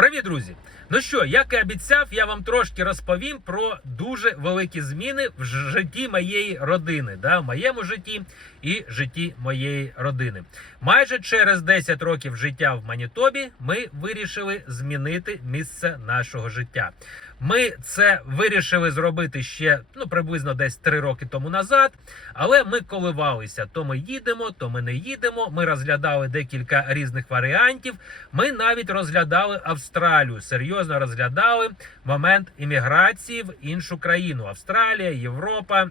Привіт, друзі! Ну що, як і обіцяв, я вам трошки розповім про дуже великі зміни в житті моєї родини, да, в моєму житті і житті моєї родини. Майже через 10 років життя в Манітобі ми вирішили змінити місце нашого життя. Ми це вирішили зробити ще ну приблизно десь три роки тому назад. Але ми коливалися: то ми їдемо, то ми не їдемо. Ми розглядали декілька різних варіантів. Ми навіть розглядали Австралію, серйозно розглядали момент імміграції в іншу країну: Австралія, Європа.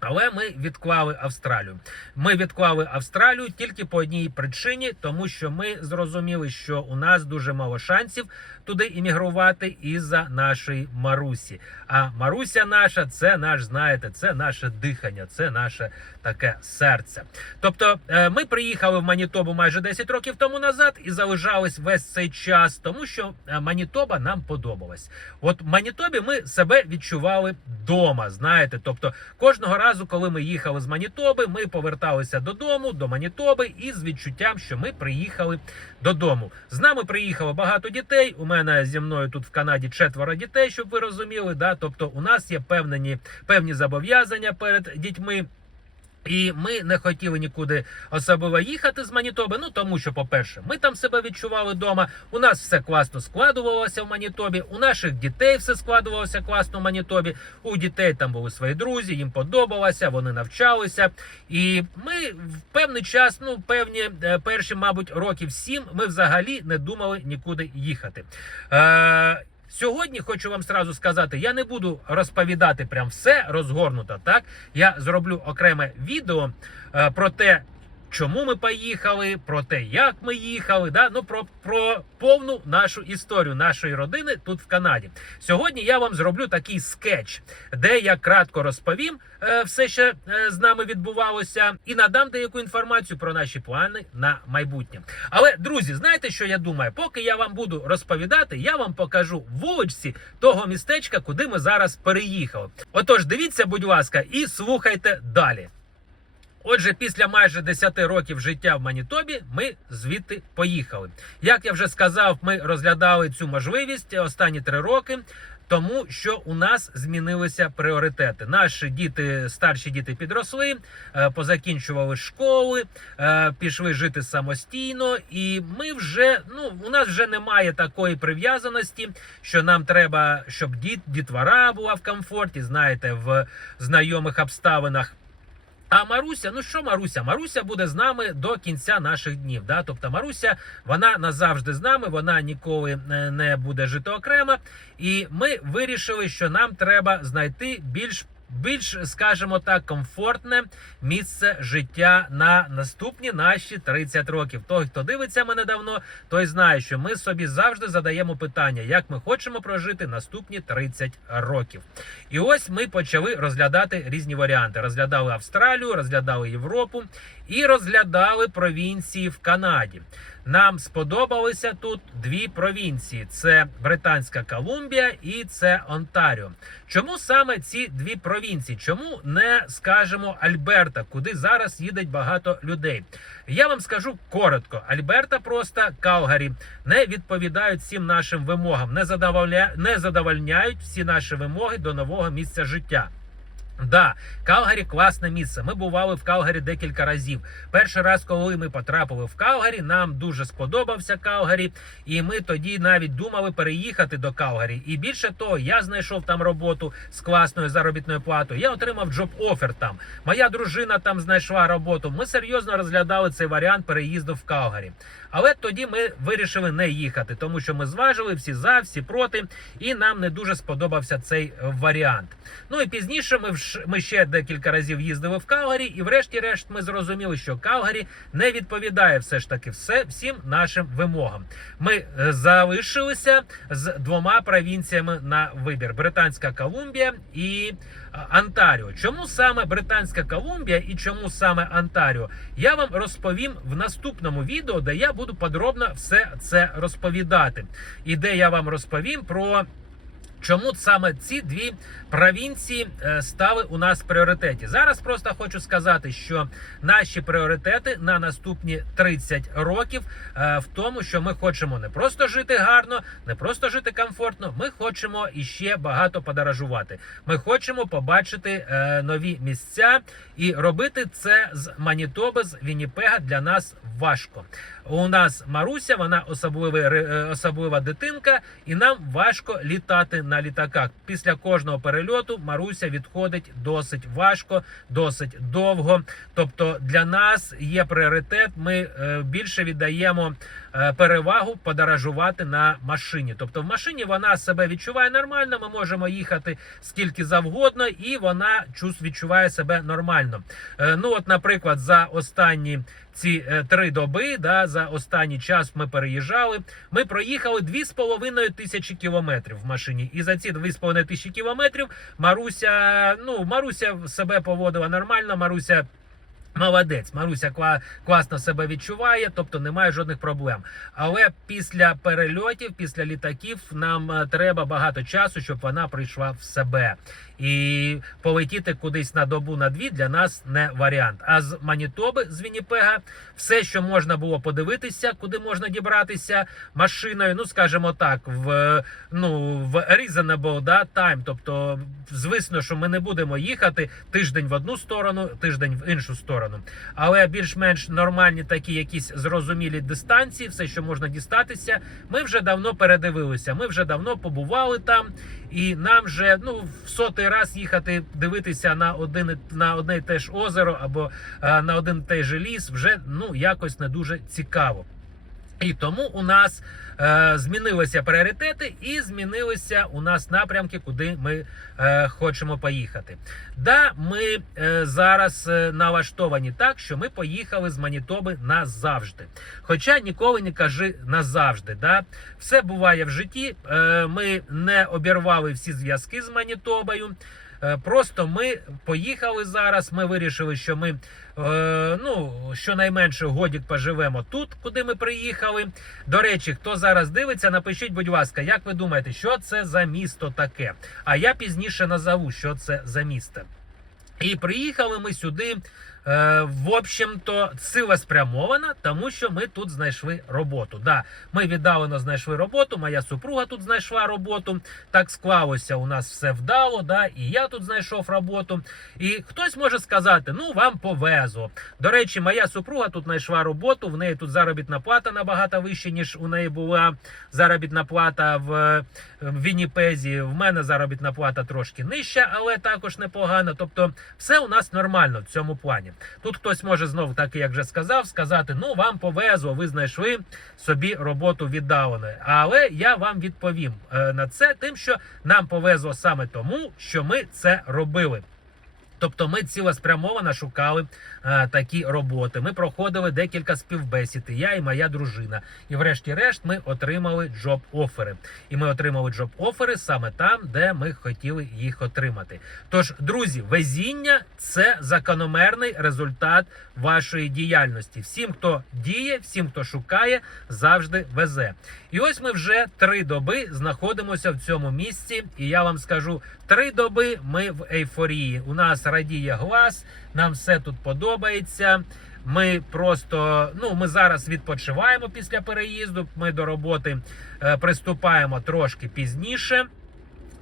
Але ми відклали Австралію. Ми відклали Австралію тільки по одній причині, тому що ми зрозуміли, що у нас дуже мало шансів туди іммігрувати із-за нашої Марусі. А Маруся наша це наш, знаєте, це наше дихання, це наше таке серце. Тобто, е, ми приїхали в Манітобу майже 10 років тому назад і залишались весь цей час, тому що е, Манітоба нам подобалась. От в Манітобі ми себе відчували вдома. Знаєте, тобто кожного разу, коли ми їхали з Манітоби, ми поверталися додому, до Манітоби, і з відчуттям, що ми приїхали додому. З нами приїхало багато дітей. У мене зі мною тут в Канаді четверо дітей, щоб ви розуміли. Да? Тобто, у нас є певні, певні зобов'язання перед дітьми. І ми не хотіли нікуди особливо їхати з Манітоби. Ну тому що, по-перше, ми там себе відчували вдома. У нас все класно складувалося в Манітобі. У наших дітей все складувалося класно в Манітобі. У дітей там були свої друзі, їм подобалося, вони навчалися. І ми в певний час, ну певні е, перші, мабуть, років сім, ми взагалі не думали нікуди їхати. Е, Сьогодні хочу вам сразу сказати, я не буду розповідати прям все розгорнуто. Так я зроблю окреме відео е, про те, чому ми поїхали, про те, як ми їхали. Да? Ну про, про повну нашу історію нашої родини тут в Канаді. Сьогодні я вам зроблю такий скетч, де я кратко розповім е, все, що е, з нами відбувалося, і надам деяку інформацію про наші плани на майбутнє. Але друзі, знаєте, що я думаю? Поки я вам буду розповідати, я вам покажу вуличці того містечка, куди ми зараз переїхали. Отож, дивіться, будь ласка, і слухайте далі. Отже, після майже 10 років життя в Манітобі ми звідти поїхали. Як я вже сказав, ми розглядали цю можливість останні три роки. Тому що у нас змінилися пріоритети. Наші діти, старші діти підросли, е, позакінчували школи, е, пішли жити самостійно, і ми вже ну у нас вже немає такої прив'язаності, що нам треба, щоб діт, дітвора була в комфорті, знаєте, в знайомих обставинах. А Маруся, ну що Маруся? Маруся буде з нами до кінця наших днів. Да? Тобто Маруся, вона назавжди з нами, вона ніколи е, не буде жити окремо. І ми вирішили, що нам треба знайти більш. Більш, скажімо так, комфортне місце життя на наступні наші 30 років. Той, хто дивиться мене давно, той знає, що ми собі завжди задаємо питання, як ми хочемо прожити наступні 30 років. І ось ми почали розглядати різні варіанти. Розглядали Австралію, розглядали Європу і розглядали провінції в Канаді. Нам сподобалися тут дві провінції: це Британська Колумбія і це Онтаріо. Чому саме ці дві провінції? Чому не скажемо Альберта, куди зараз їдеть багато людей? Я вам скажу коротко: Альберта просто Калгарі не відповідають всім нашим вимогам, не задовольняють всі наші вимоги до нового місця життя. Да, Калгарі класне місце. Ми бували в Калгарі декілька разів. Перший раз, коли ми потрапили в Калгарі, нам дуже сподобався Калгарі, і ми тоді навіть думали переїхати до Калгарі. І більше того, я знайшов там роботу з класною заробітною платою. Я отримав джоб офер там. Моя дружина там знайшла роботу. Ми серйозно розглядали цей варіант переїзду в Калгарі. Але тоді ми вирішили не їхати, тому що ми зважили всі за, всі проти, і нам не дуже сподобався цей варіант. Ну і пізніше ми вш- ми ще декілька разів їздили в Калгарі, і врешті-решт ми зрозуміли, що Калгарі не відповідає все ж таки все всім нашим вимогам. Ми е, залишилися з двома провінціями на вибір: Британська Колумбія і е, Онтаріо. Чому саме Британська Колумбія і чому саме Онтаріо? Я вам розповім в наступному відео, де я буду подробно все це розповідати. І де я вам розповім про Чому саме ці дві провінції е, стали у нас пріоритеті? Зараз просто хочу сказати, що наші пріоритети на наступні 30 років е, в тому, що ми хочемо не просто жити гарно, не просто жити комфортно. Ми хочемо іще багато подорожувати. Ми хочемо побачити е, нові місця і робити це з Манітоби, з Вінніпега для нас важко. У нас Маруся, вона особливий, ре- е, особлива дитинка, і нам важко літати на літаках. Після кожного перельоту Маруся відходить досить важко, досить довго. Тобто для нас є пріоритет. Ми е, більше віддаємо перевагу подорожувати на машині. Тобто в машині вона себе відчуває нормально. Ми можемо їхати скільки завгодно, і вона відчуває себе нормально. Е, Ну, от, наприклад, за останні ці е, три доби, да, за останній час ми переїжджали. Ми проїхали 2,5 тисячі кілометрів в машині. І за ці 2,5 тисячі кілометрів Маруся, ну, Маруся себе поводила нормально. Маруся. Молодець, Маруся кла- класно себе відчуває, тобто немає жодних проблем. Але після перельотів, після літаків, нам е, треба багато часу, щоб вона прийшла в себе. І полетіти кудись на добу на дві для нас не варіант. А з Манітоби, з Вінніпега, все, що можна було подивитися, куди можна дібратися машиною, ну скажімо так, в ну в reasonable да, time, тобто звісно, що ми не будемо їхати тиждень в одну сторону, тиждень в іншу сторону. Але більш-менш нормальні такі якісь зрозумілі дистанції, все, що можна дістатися, ми вже давно передивилися. Ми вже давно побували там, і нам вже ну в сотий раз їхати дивитися на один на одне й те ж озеро або а, на один і той же ліс вже ну якось не дуже цікаво. І тому у нас е, змінилися пріоритети і змінилися у нас напрямки, куди ми е, хочемо поїхати. Да, ми е, зараз е, налаштовані так, що ми поїхали з Манітоби назавжди. Хоча ніколи не кажи назавжди. Да? Все буває в житті. Е, ми не обірвали всі зв'язки з Манітобою. Е, Просто ми поїхали зараз. Ми вирішили, що ми е, ну щонайменше годік поживемо тут, куди ми приїхали. До речі, хто зараз дивиться, напишіть, будь ласка, як ви думаєте, що це за місто таке? А я пізніше назову, що це за місто. І приїхали ми сюди. Е, В общем-то, сила спрямована, тому що ми тут знайшли роботу. Да, ми віддалено знайшли роботу. Моя супруга тут знайшла роботу. Так склалося, у нас все вдало. Да, і я тут знайшов роботу. І хтось може сказати: ну вам повезло. До речі, моя супруга тут знайшла роботу. В неї тут заробітна плата набагато вища, ніж у неї була заробітна плата в е, Вінніпезі. В мене заробітна плата трошки нижча, але також непогано. Тобто, все у нас нормально в цьому плані. Тут хтось може знову, так як вже сказав, сказати: ну вам повезло, ви знайшли собі роботу віддалено. Але я вам відповім е, на це, тим, що нам повезло саме тому, що ми це робили. Тобто ми цілеспрямовано шукали е, такі роботи. Ми проходили декілька співбесід, і я і моя дружина. І врешті-решт ми отримали джоб-офери. І ми отримали джоб-офери саме там, де ми хотіли їх отримати. Тож, друзі, везіння це закономерний результат вашої діяльності. Всім, хто діє, всім, хто шукає, завжди везе. І ось ми вже три доби знаходимося в цьому місці. І я вам скажу, три доби ми в ейфорії. У нас радіє глаз, нам все тут подобається. Ми просто ну ми зараз відпочиваємо після переїзду. Ми до роботи е, приступаємо трошки пізніше.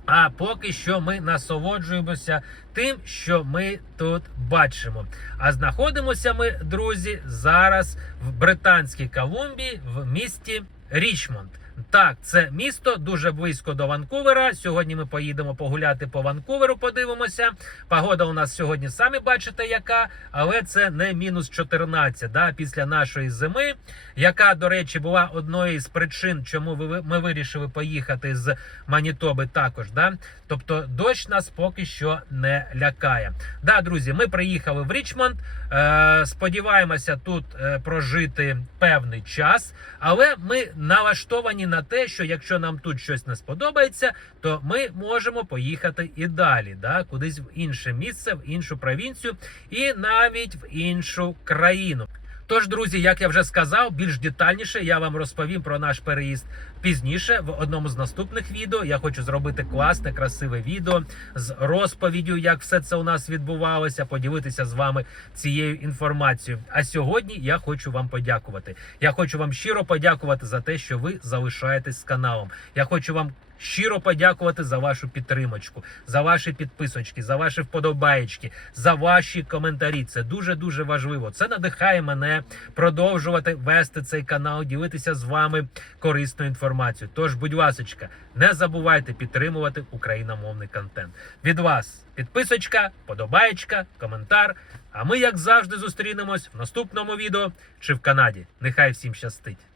А поки що ми насолоджуємося тим, що ми тут бачимо. А знаходимося ми, друзі, зараз в Британській Колумбії в місті Річмонд. Так, це місто дуже близько до Ванкувера. Сьогодні ми поїдемо погуляти по Ванкуверу. Подивимося. Погода у нас сьогодні самі бачите, яка, але це не мінус 14, да, після нашої зими, яка, до речі, була одною з причин, чому ми вирішили поїхати з Манітоби також. Да? Тобто дощ нас поки що не лякає. Да, друзі, ми приїхали в Річмонд. Е, сподіваємося тут е, прожити певний час, але ми налаштовані на те, що якщо нам тут щось не сподобається, то ми можемо поїхати і далі, да, кудись в інше місце, в іншу провінцію і навіть в іншу країну. Тож, друзі, як я вже сказав, більш детальніше я вам розповім про наш переїзд Пізніше, в одному з наступних відео, я хочу зробити класне, красиве відео з розповіддю, як все це у нас відбувалося, поділитися з вами цією інформацією. А сьогодні я хочу вам подякувати. Я хочу вам щиро подякувати за те, що ви залишаєтесь з каналом. Я хочу вам. Щиро подякувати за вашу підтримочку, за ваші підписочки, за ваші вподобаєчки, за ваші коментарі. Це дуже дуже важливо. Це надихає мене продовжувати вести цей канал, ділитися з вами корисною інформацією. Тож, будь ласочка, не забувайте підтримувати україномовний контент. Від вас підписочка, подобаєчка, коментар. А ми, як завжди, зустрінемось в наступному відео чи в Канаді. Нехай всім щастить!